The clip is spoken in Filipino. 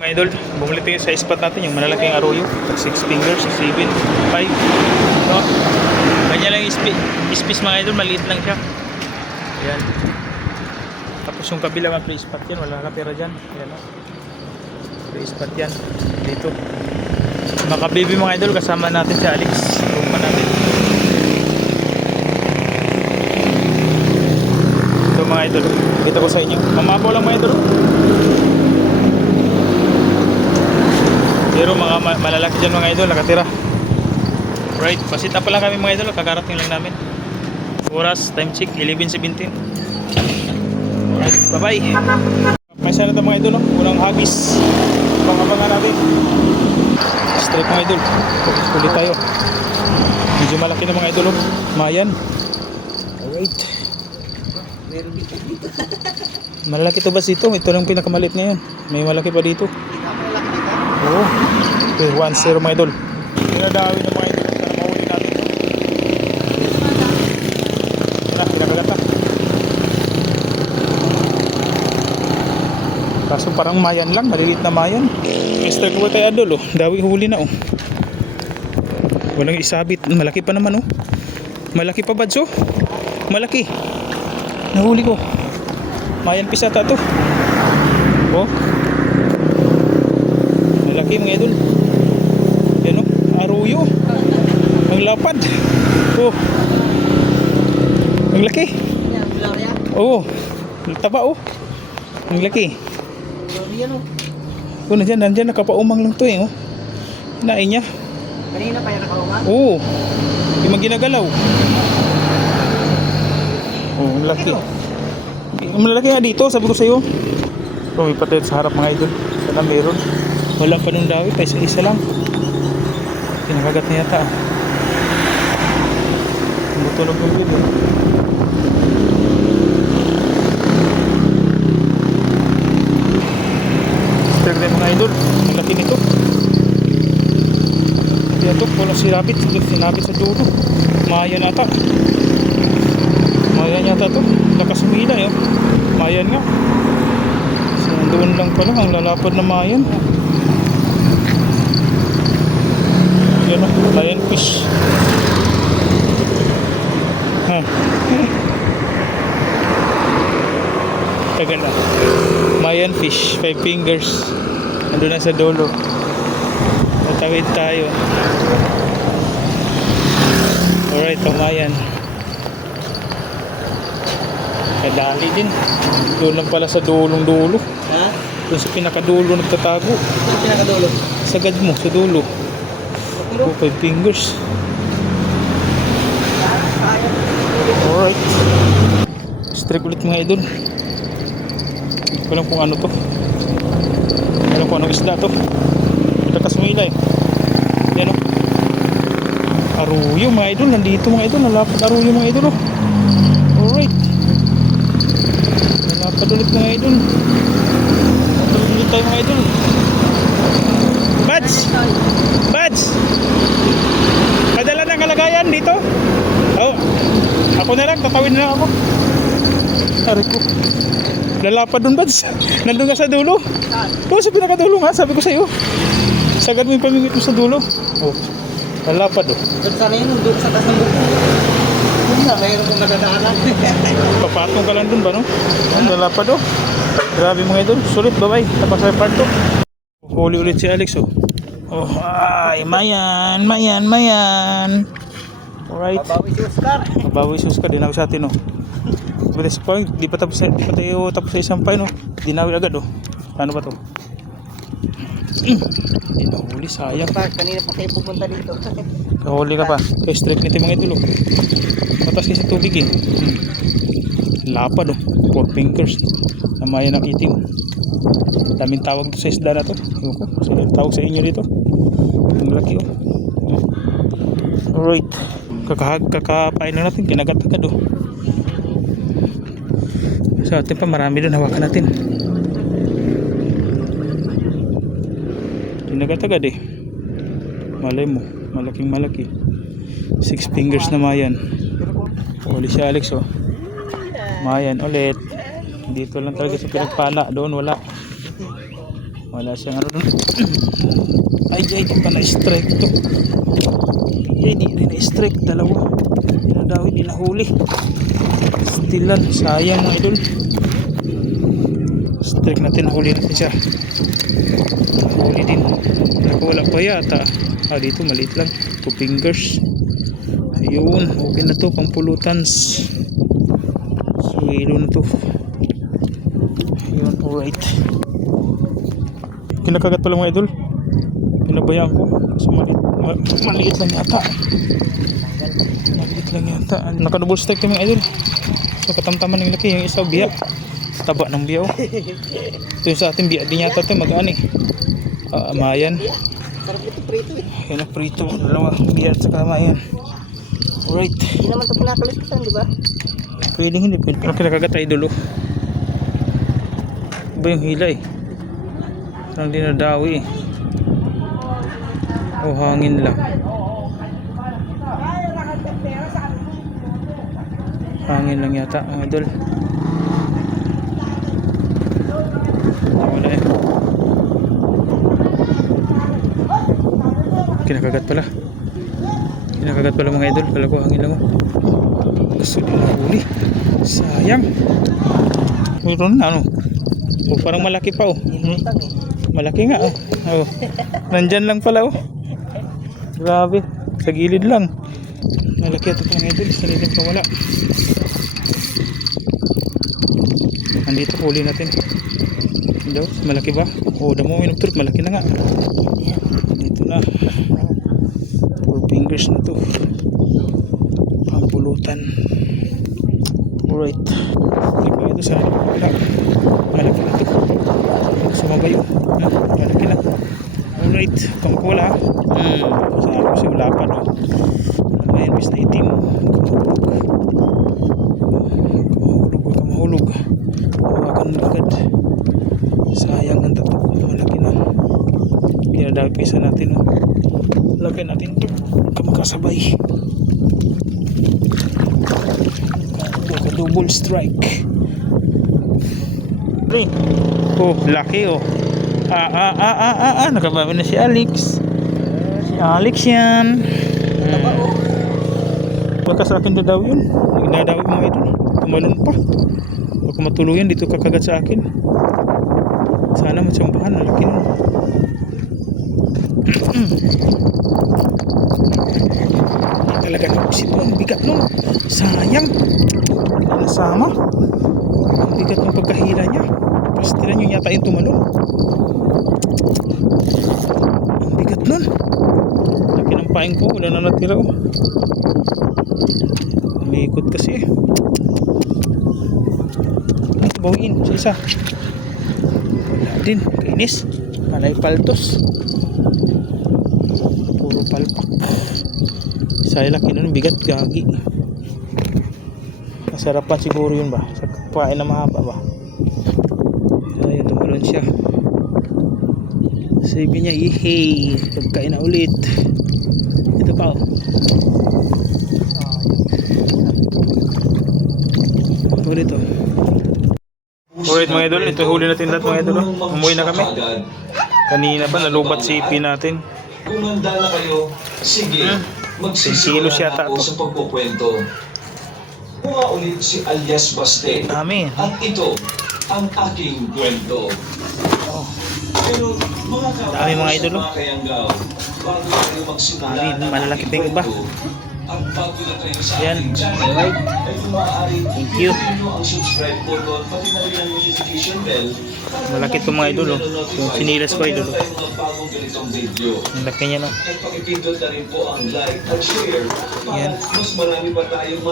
Mga idol, bumili tayo sa spot natin yung malalaking arroyo. 6 fingers, 7, 5. No? Ganyan lang yung space mga idol, maliit lang siya. Ayan. Tapos yung kabila mga play spot yan, wala kapira dyan. Ayan o. Play spot yan. Dito. Makabibi mga idol, kasama natin si Alex. Rumpa natin. Ito mga idol, kita ko sa inyo. Mamabaw lang mga idol. Pero mga malalaki dyan mga idol, nakatira. Right, pasita pa lang kami mga idol, kakarating lang namin. Oras, time check, 11:17. Alright, bye bye. May sana ito mga idol, no? Unang hagis. Pangabangan natin. Straight mga idol. Ulit tayo. Medyo malaki na mga idol, no? Mayan. Alright. Malaki to ba dito? Ito lang pinakamaliit ngayon. May malaki pa dito. Oo. Okay, 1-0 mga idol. Pinadawi ng mga idol para mahuli natin ito. Wala, pinakagat na. Kaso parang mayan lang, maliliit na mayan. Mr. Kuwa tayo idol, oh. Dawi huli na, oh. Walang isabit. Malaki pa naman, oh. Malaki pa bads, oh. Malaki. Nahuli ko. Mayan pisata to. Oh. Malaki mga idol. Yan o, arroyo. Ang lapad. Oh. Ang laki. Oh. Taba oh. Ang laki. Oh, nandyan nakapaumang lang to eh oh. Hinain niya. Kanina pa yung nakaumang? Oo. Hindi man ginagalaw. Oh, ang laki. Ang malaki nga dito, sabi ko sa'yo. Oh, may patay sa harap mga idol. Sana meron. Wala pa nung dawi, pa isa lang. Pinakagat na yata. Butulog yung video. Stag na mga idol. Ang laki nito. Yan to, walang sinabit. Sinabit sa dulo. Mayan ata. Mayan yata to. Lakas umila yun. Mayan nga. So, doon lang pala ang lalapad na mayan. Yan o, lion fish. Ha. Tagal na. Mayan fish, 5 fingers. Ando na sa dulo. Tatawid tayo. Alright, pamayan. Kadali din. Doon lang pala sa dulong dulo. Ha? Doon sa pinakadulo nagtatago. Ano pinakadulo? Sagad mo, sa dulo. 5 fingers. Alright. Strike ulit mga idol. Hindi ko lang kung ano to. Hindi ko lang kung anong isda to. Lakas mo ilay. Yan o. Arroyo mga idol. Nandito mga idol. Nalapad arroyo mga idol o. Alright. Nalapad ulit mga idol. Nalapad ulit tayo mga idol. Bads! Bads! Padala ng kalagayan dito? Oh, ako na lang, tatawin na lang ako. Aray ko. Lalapad dun, Bads. Nandun ka sa dulo. Oo, sa pinakadulo nga, sabi ko sa'yo. Sagad mo yung pamingit mo sa dulo. Oh, lalapad oh. Doon sana yun, doon sa taas ng buko. Doon na, mayroon kong nadadaanan. Papatong ka lang dun ba, no? Oh, lalapad oh. Grabe mga idol. Sulit, bye-bye. Tapos sa part 2. Huli ulit si Alex oh. Oh, ay, mayan. Alright. Babawi si Oscar. Babawi si Oscar, dinawi sa atin oh. Di pa tayo tapos sa isang pain oh. Dinawi agad oh. Ano ba to? Hindi na huli, sayang. Kanina pa kayo pupunta dito. Kahuli ka pa. Kaya strike nito mga idol oh. Matas kasi tubig eh. Lapad oh. 4 fingers. Namayan ng itim. Daming tawag dito sa isda na to. Ewan ko, tawag sa inyo dito. Ang laki oh. Alright. Kakapain lang natin. Kinagat-agad oh. Sa atin pa marami doon. Hawakan natin. Kinagat-agad eh. Malay mo. Malaking malaki. 6 fingers na mayan. Uli si Alex oh. Mayan ulit. Dito lang talaga sa pinagpala. Doon wala. Wala siyang ano dun. Ay, di pa na-strike to. Ay, di na-strike. Dalawa. Hindi na daw, hindi nahuli. Stilan, sayang mga idol. Strike natin, nahuli natin siya. Nahuli din. Nakawala pa yata. Dito maliit lang. 2 fingers. Ayun, okay na to, pang pulutans. Suwilo na to. Ayun, alright. Kinakagat pala mga idol. Pinabayaan ko. So maliit lang yata. Maliit lang yata. Naka-double strike kami mga idol. So katamtaman ng laki. Yung isa biya. Taba ng biya. Ito yung sa ating biya. Di yata ito mag-ani. Mayan. Sarap ito prito eh. Yan ang prito. Dalawa biya at saka mayan. Alright. Hindi naman ito pinakalitan, di ba? Pwedeng hindi. Ang kinakagat ay idol. Iba yung hila eh. Parang dinadawi eh. O hangin lang. Hangin lang yata mga idol. Wala eh. Kinakagat pala. Kinakagat pala mga idol. Kala ko hangin lang. Gusto din na huli. Sayang. Mayroon na ano. O parang malaki pa oh. Inutang eh. Malaki nga oh. Oh. Nandyan lang pala oh. Grabe. Sa gilid lang. Malaki ito mga idol. Sa lilim pa wala. Andito huli natin. Daw, malaki ba? Oh, damo minugturt, malaki na nga. Dito na. 4 fingers na to. Pampulutan. Alright. Tingnan ito sa wala. Malaki na to. Sumabay oh. Malaki na. Alright. Kamukula. Saan ako siya wala pa no. Ayan, bis na itim. Kamahulog. Hawakan mo agad. Sayang ang tato. Malaki na. Kinadami pa isa natin oh. Lagyan natin ito. Kamakasabay. Double strike. Oh, laki oh. Nakabawi na si Alex. Si Alex yan. Baka sa akin daw yun. Nagdadawi mga ito. Tumalon pa. Baka matuluyan dito kakagat sa akin. Sana matsambahan. Malaki nun. Talaga nabusit mo. Ang bigat nun. Sayang. Nasama. Ang bigat ng pagkahila niya. Pastilan nyo yata yung tumalon. Ang bigat nun. Laki ng paing ko. Wala na natira oh. Umiikot kasi. Ay, bawiin sa isa. Wala din. Kainis. Malay paltos. Puro palpak. Isa laki nun. Bigat gagi. Masarapan siguro yun ba? Sa pain na mahaba ba? Ayun, tumalon siya. Sabi niya, yehey, pagkain na ulit. Ito pa oh. Ulit oh. Alright mga idol, ito huli natin lahat mga idol oh. Umuwi na kami. Kanina pa nalubat si IP natin. Kung handa na kayo, sige, Sisilos magsisimula yata na ako to. sa pagkukwento. Mga ulit si alias Baste. Dami. At ito, ang aking kwento. Oh. Pero mga Dami mga idol, mga kayanggaw, bago tayo magsimula Dami, ng malalaki aking pa yung iba. kwento, at bago na kayo sa Yan. ating channel, Alright. ay kung maaari, Thank you. pindutin nyo ang subscribe button, pati na rin ang notification bell. para Malaki itong mga idol, oh. manonotify Yung sinilas ko, pag idol, meron tayong mga bagong ganitong video. Ang laki niya no. At pakipindot na rin po ang like at share para Yan. mas marami pa tayong